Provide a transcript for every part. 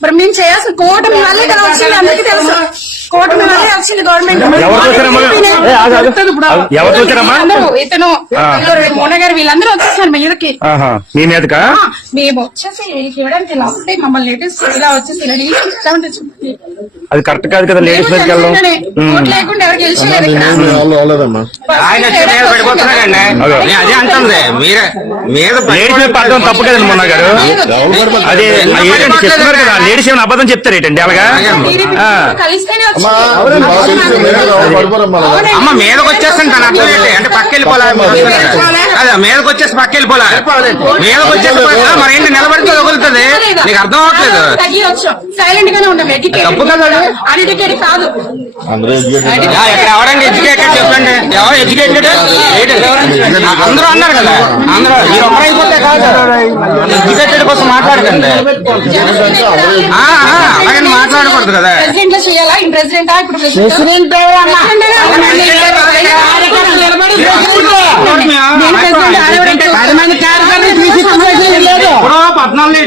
మరి మేము చేయాల్సిన కూటమి వల్లే కదా వచ్చింది. అందరికీ తెలుసు. కూటమి వల్లే వచ్చింది గవర్నమెంట్ ఎవరు చూసారమ్మా? ఏ, ఆగు, ఆగు. ఎవరు చూసారమ్మా? అందరూ ఇతను ఆ. మోన గారు వీళ్ళందరూ వచ్చేసారు మీదకి ఆహా మీ మీదకా ఆ, మేము వచ్చేసి మమ్మల్ని లేటెస్ట్ ఇలా వచ్చేసి ఇలా. అది కరెక్ట్ కాదు కదా లేడీస్ మేము మీదకి వెళ్ళడం జనసేననే. ఉమ్. ఓట్లు లేకుండా ఎవరు గెలిచలేదు ఇక్కడ నేనేమి వాళ్ళు అవ్వలేదమ్మా ఆయన వచ్చి మీద పడిపోతున్నాడండి అదే. నేను అదే అంటుంది మీరే మీద లేడీస్ మీద పడడం తప్పు కదండి మొన్న గారు? అదే ఏంటంటే చెప్తున్నారు కదా లేడీస్ ఏమైనా అబద్ధం చెప్తారు ఏంటండి అలాగా మీరు ఆ. కలిస్తేనే అమ్మా మీదకి వచ్చేస్తాను తన అర్థం ఏంటి అంటే పక్క వెళ్ళిపోలే అదే మీదకి వచ్చేసి పక్క వెళ్ళిపోలే మీదకి వచ్చేసి మరి ఏంటి నిలబడితే వదులుతుంది నీకు అర్థం సైలెంట్ గానే తప్పు కదా? అన్ఎడ్యుకేటెడ్ కాదు. ఇక్కడ ఎవరండి ఎడ్యుకేటెడ్ చెప్పండి? ఎవరు ఎడ్యుకేటెడ్ అందరూ అన్నారు కదా. అందరూ ఈ ఒక్కరు అయిపోతే కాదు. ఎడ్యుకేటెడ్ కోసం మాట్లాడకండి. కదా? ప్రెసిడెంట్లో చేయాలా? ఈ ప్రెసిడెంట్ ఇప్పుడు ప్రెసిడెంట్ ఇప్పుడు పద్నాలుగు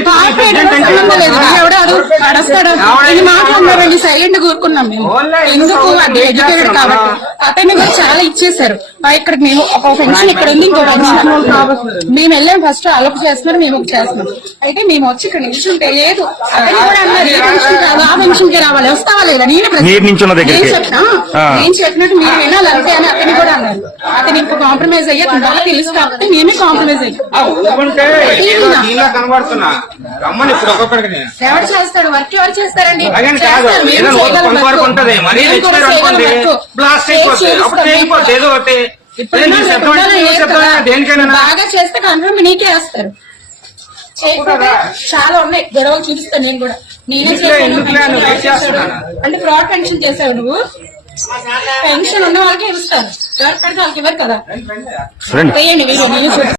మాట్లాడినారండి సైలెంట్ కూరుకున్నాం మేము. ఎందుకు అది ఎడ్యుకేటెడ్ కాబట్టి? అతన్ని కూడా చాలా ఇచ్చేసారు ఇక్కడ మేము ఒక పెన్షన్ ఇక్కడ ఉంది ఇంకో పెన్షన్ మేము వెళ్ళాం ఫస్ట్ అలొక చేస్తున్నారు మేము ఒక చేస్తున్నాం. అయితే మేము వచ్చి ఇక్కడ నిల్చుంటే లేదు. అతను కూడా అన్నారు? ఏ పెన్షన్ కాదు ఆ పెన్షన్కి రావాలి? వస్తావా లేదా? నేనే మీరు నిల్చున్న దగ్గరికి. నేను చెప్పినా, ఆ. నేను చెప్పినట్టు మీరు వినాలి అంతే అని అతను కూడా అన్నారు. అతను ఇంకా కాంప్రమైజ్ అయ్యా బాగా తెలుసు కాబట్టి మేమే కాంప్రమైజ్ అయ్యాం. ఒప్పుకుంటే ఏదో దీనిలో కనబడుతున్నా. రమ్మని ఇప్పుడు ఒక్కొక్కడికి ఎవరు చేస్తాడు? వర్క్ ఎవరు చేస్తారండి? అలాగని కాదు. చేస్తారు, మేము ఏదో రోజు చేయగలం కొంతవరకు వర్క్. ఉంటది. మరీ మేము కూడా తెచ్చారు అనుకోండి. చేయగలం వర్క్. బ్లాస్ట్ అయిపోతుంది అప్పుడు. ఏదో ఒకటి. బాగా చేస్తే కన్ఫర్మ్ నీకే వేస్తారు. చాలా ఉన్నాయి. గొడవలు చూపిస్తాను నేను కూడా. నేనే చేశాను? అంటే ఫ్రాడ్ పెన్షన్ చేసావు నువ్వు. పెన్షన్ ఉన్న వాళ్ళకే ఇస్తారు ఎవరు పడితే వాళ్ళకి ఇవ్వరు కదా. వేయండి వీడియో